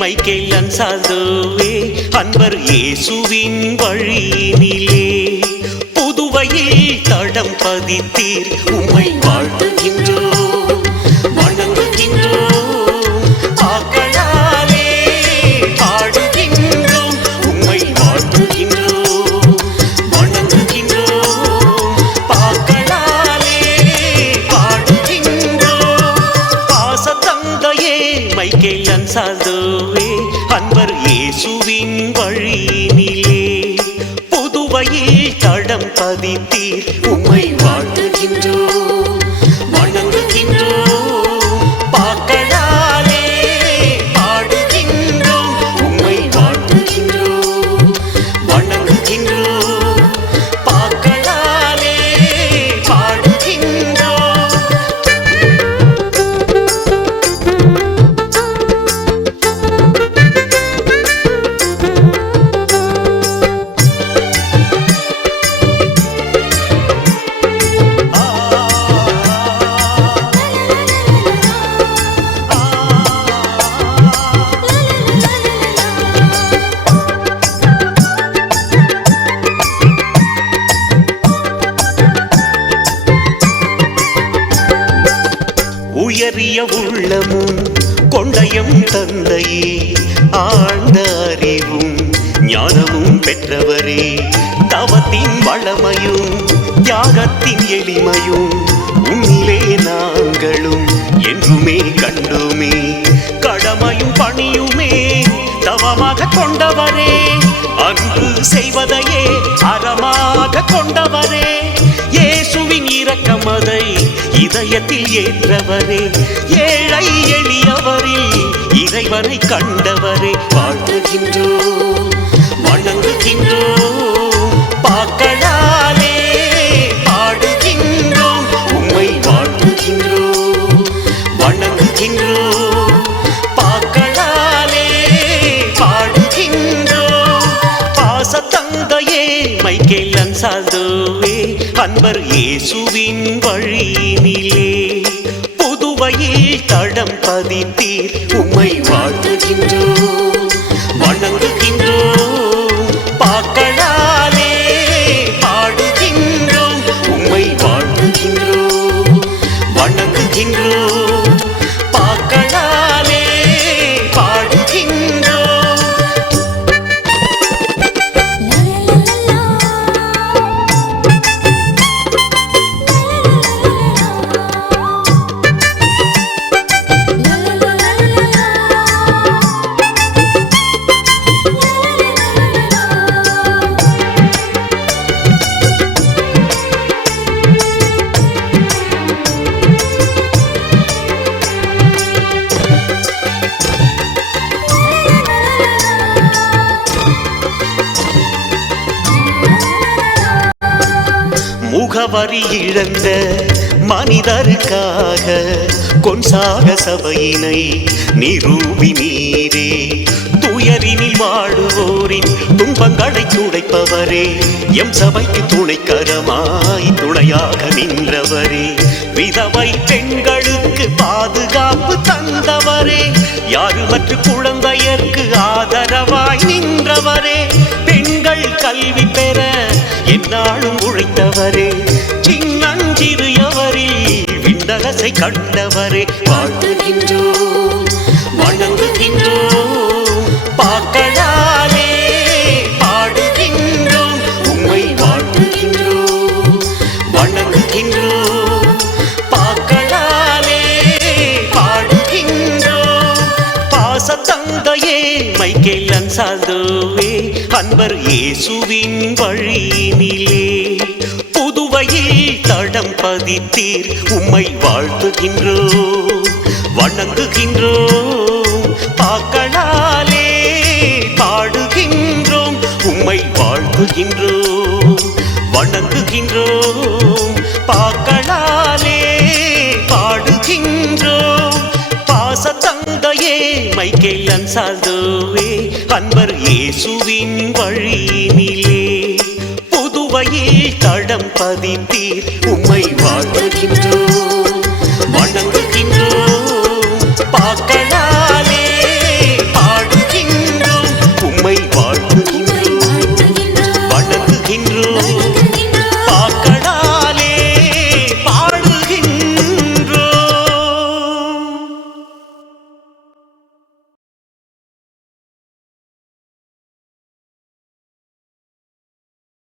Michael அன்சால்தோவே அன்பர் இயேசுவின் வழியினிலே புதுவையில் தடம் பதித்தீர் உம்மை வாழ்த்துகின்றோம் வணங்குகின்றோம் ஆக்களாலே பாடுகின்றோம் உம்மை வாழ்த்துகின்றோம் வணங்குகின்றோம் பாக்களாலே பாடுகின்றோம் பாசத்தந்தையே மைக்கேல் அன்சால்தோவே அன்பர் இயேசுவின் வழியினிலே புதுவையில் தடம் பதித்தீர் உம்மை வாழ்த்துகின்றோம் வணங்குகின்றோம் பாக்களாலே பாடுகின்றோம் உம்மை வாழ்த்துகின்றோம் வணங்குகின்றோம் பாக்களாலே பாடுகின்றோம். உயரிய உள்ளமும் கொண்டயம் தந்தையே ஆழ்ந்த அறிவும் ஞானமும் பெற்றவரே தவத்தின் வளமையும் தியாகத்தின் எளிமையும் உன்னிலே நாங்களும் என்றுமே கண்டுமே கடமையும் பணியுமே தவமாக கொண்டவரே அன்பு செய்வதையே அறமாக கொண்டவரே இயேசுவின் இரக்கமதை இதயத்தில் ஏற்றவரே ஏழை எளியவரில் இறைவனை கண்டவரே வாழ்த்துகின்றோம் வணங்குகின்றோம் பாக்களாலே பாடுகின்றோம் உம்மை வாழ்த்துகின்றோம் வணங்குகின்றோம் பாக்களாலே பாடுகின்றோம் பாசத்தந்தையே மைக்கேல் அன்சால்தோவே அன்பர் இயேசுவின் வழியினிலே புதுவையில் தடம் பதித்தீர் உம்மை வாழ்த்துகின்றோம் வணங்குகின்றோம் பாக்களாலே பாடுகின்றோம் உம்மை வாழ்த்துகின்றோம் வணங்குகின்றோம் பாக்களாலே பாடுகின்றோம். முகவரி இழந்த மனிதருக்காக கொன்சாக சபையினை நிரூபி நீரே துயரினில் வாழுவோரின் துன்பங்களை துடைப்பவரே எம் சபைக்கு துணைக்கரமாய் துணையாக நின்றவரே விதவை பெண்களுக்கு பாதுகாப்பு தந்தவரே யாருமற்ற குழந்தையர்க்கு ஆதரவாய் நின்றவரே பெண்கள் கல்வி பெற என்னாலும் உழைத்தவரே சின்னஞ்சிறியவரில் விண்ணரசை கண்டவரே வாழ்த்துகின்றோம் வணங்குகின்றோம் பாக்களாலே பாடுகின்றோம் உம்மை வாழ்த்துகின்றோம் வணங்குகின்றோம் பாக்களாலே பாடுகின்றோம் பாசத்தந்தையே மைக்கேல் அன்சால்தோவே அன்பர் இயேசுவின் வழியினிலே புதுவையில் தடம் பதித்தீர் உம்மை வாழ்த்துகின்றோம் வணங்குகின்றோம் பாக்களாலே பாடுகின்றோம் உம்மை வாழ்த்துகின்றோம் வணங்குகின்றோம் பாக்களாலே பாடுகின்றோம் பாசத்தந்தையே மைக்கேல் அன்சால்தோவே அன்பர் இயேசுவின் வழியினிலே புதுவையில் தடம் பதித்தீர் உம்மை வாழ்த்துகின்றோம்